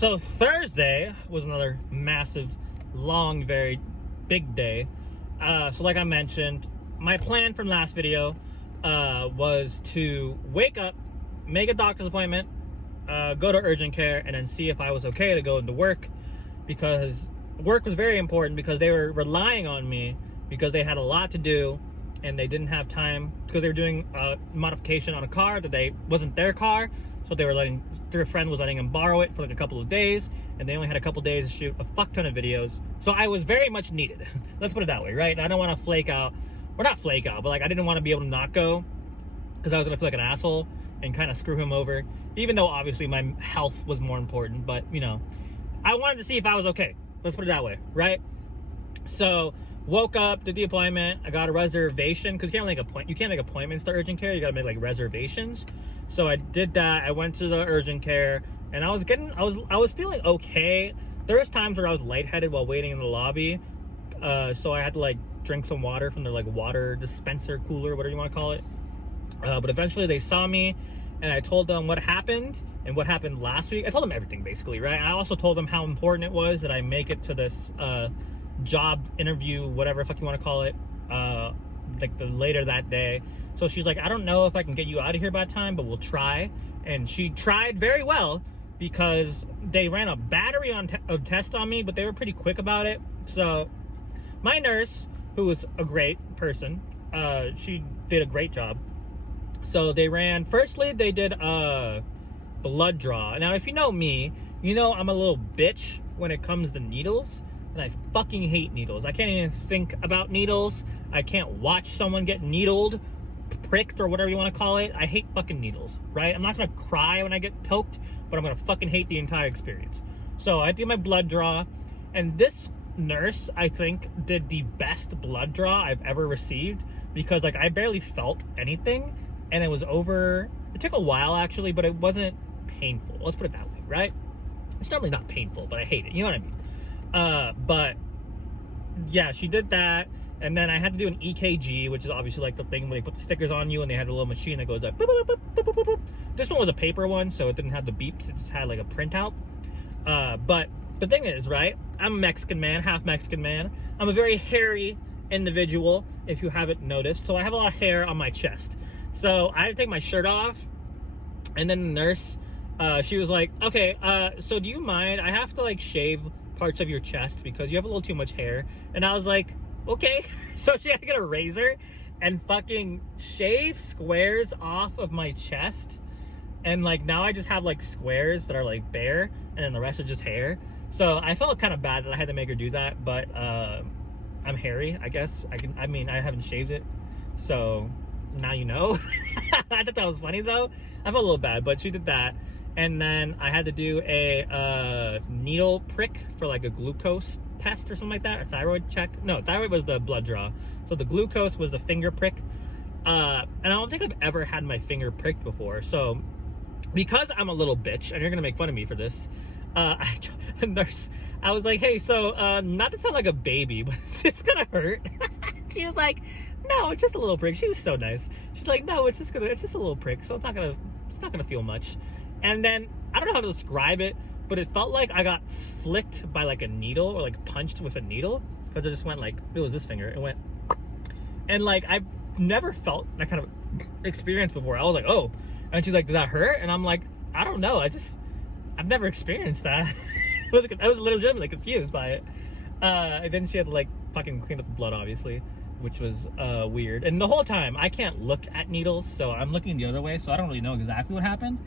So Thursday was another massive, long, very big day. So like I mentioned, my plan from last video was to wake up, make a doctor's appointment, go to urgent care, and then see if I was okay to go into work, because work was very important, because they were relying on me because they had a lot to do and they didn't have time, because they were doing a modification on a car that wasn't their car. So they were their friend was letting them borrow it for like a couple of days, and they only had a couple of days to shoot a fuck ton of videos. So I was very much needed. Let's put it that way, right? And I don't want to flake out, or not flake out, but like I didn't want to be able to not go, because I was gonna feel like an asshole and kind of screw him over, even though obviously my health was more important. But you know, I wanted to see if I was okay. Let's put it that way, right? So woke up, did the appointment. I got a reservation, because you can't make appointments to urgent care. You gotta make like reservations. So I did that. I went to the urgent care, and I was feeling okay. There was times where I was lightheaded while waiting in the lobby, so I had to like drink some water from their like water dispenser, cooler, whatever you want to call it. But eventually they saw me, and I told them what happened and what happened last week. I told them everything basically, right? I also told them how important it was that I make it to this job interview, whatever the fuck you want to call it, like later that day. So she's like, I don't know if I can get you out of here by time, but we'll try. And she tried very well, because they ran a battery of tests on me, but they were pretty quick about it. So my nurse, who was a great person, she did a great job. So they did a blood draw. Now, if you know me, you know I'm a little bitch when it comes to needles. And I fucking hate needles. I can't even think about needles. I can't watch someone get needled, pricked, or whatever you want to call it. I hate fucking needles, right? I'm not going to cry when I get poked, but I'm going to fucking hate the entire experience. So I did my blood draw, and this nurse, I think, did the best blood draw I've ever received, because like I barely felt anything, and it was over. It took a while actually, but it wasn't painful. Let's put it that way, right? It's normally not painful, but I hate it. You know what I mean? But yeah, she did that, and then I had to do an EKG, which is obviously like the thing where they put the stickers on you, and they had a little machine that goes like boop, boop, boop, boop, boop, boop. This one was a paper one, so it didn't have the beeps. It just had like a printout. But the thing is, right, I'm a Mexican man, half Mexican man. I'm a very hairy individual, if you haven't noticed. So I have a lot of hair on my chest. So I had to take my shirt off, and then the nurse, she was like, okay, so do you mind? I have to like shave parts of your chest because you have a little too much hair. And I was like, okay. So she had to get a razor and fucking shave squares off of my chest, and like now I just have like squares that are like bare, and then the rest is just hair. So I felt kind of bad that I had to make her do that, but I'm hairy, I guess. I mean I haven't shaved it, so now you know. I thought that was funny though. I felt a little bad, but she did that. And then I had to do a needle prick for like a glucose test or something like that, a thyroid check. No, thyroid was the blood draw. So the glucose was the finger prick. And I don't think I've ever had my finger pricked before. So because I'm a little bitch, and you're gonna make fun of me for this, I was like, hey, so not to sound like a baby, but it's gonna hurt. She was like, no, it's just a little prick. She was so nice. She's like, no, it's just a little prick, so it's not gonna feel much. And then I don't know how to describe it, but it felt like I got flicked by like a needle, or like punched with a needle, because it just went like, it was this finger, it went, and like I've never felt that kind of experience before. I was like, oh. And she's like, does that hurt? And I'm like, I don't know, I've never experienced that. I was legitimately confused by it. And then she had to like fucking clean up the blood, obviously, which was weird. And the whole time I can't look at needles, so I'm looking the other way, so I don't really know exactly what happened.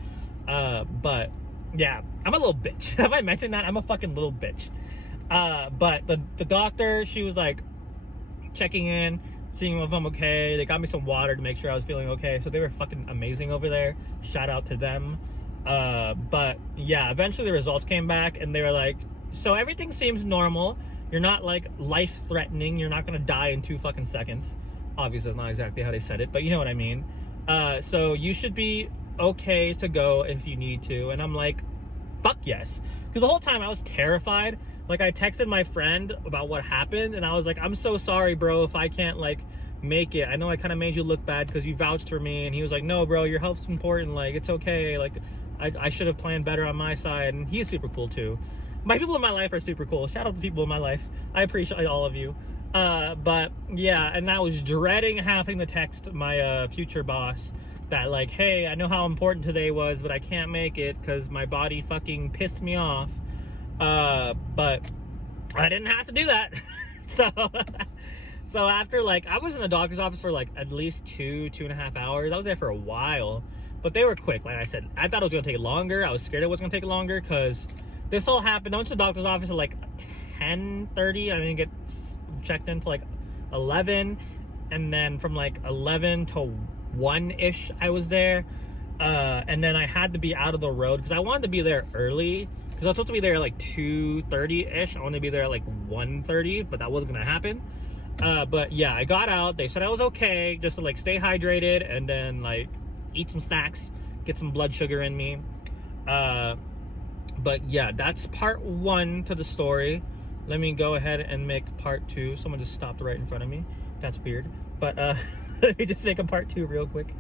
But yeah, I'm a little bitch. Have I mentioned that? I'm a fucking little bitch. But the doctor, she was like checking in, seeing if I'm okay. They got me some water to make sure I was feeling okay. So they were fucking amazing over there. Shout out to them. But yeah, eventually the results came back, and they were like, so everything seems normal. You're not like life threatening. You're not going to die in 2 fucking seconds. Obviously that's not exactly how they said it, but you know what I mean. So you should be okay to go if you need to. And I'm like, fuck yes. Because the whole time I was terrified. Like I texted my friend about what happened, and I was like, I'm so sorry, bro, if I can't like make it. I know I kind of made you look bad because you vouched for me. And he was like, no, bro, your health's important. Like, it's okay. Like, I should have planned better on my side, and he's super cool too. My people in my life are super cool. Shout out to people in my life. I appreciate all of you. But yeah, and I was dreading having to text my future boss that like, hey, I know how important today was, but I can't make it because my body fucking pissed me off. But I didn't have to do that. So after, like, I was in the doctor's office for like at least 2.5 hours. I was there for a while, but they were quick. Like I said, I thought it was gonna take longer. I was scared it was gonna take longer because this all happened. I went to the doctor's office at like 10:30. I didn't get checked in till like 11, and then from like 11 to 1-ish I was there, and then I had to be out of the road because I wanted to be there early because I was supposed to be there at like 2:30-ish. I wanted to be there at like 1:30, but that wasn't gonna happen. But yeah, I got out. They said I was okay, just to like stay hydrated and then like eat some snacks, get some blood sugar in me. But yeah, that's part 1 to the story. Let me go ahead and make part 2. Someone just stopped right in front of me. That's weird. But let me just make a part 2 real quick.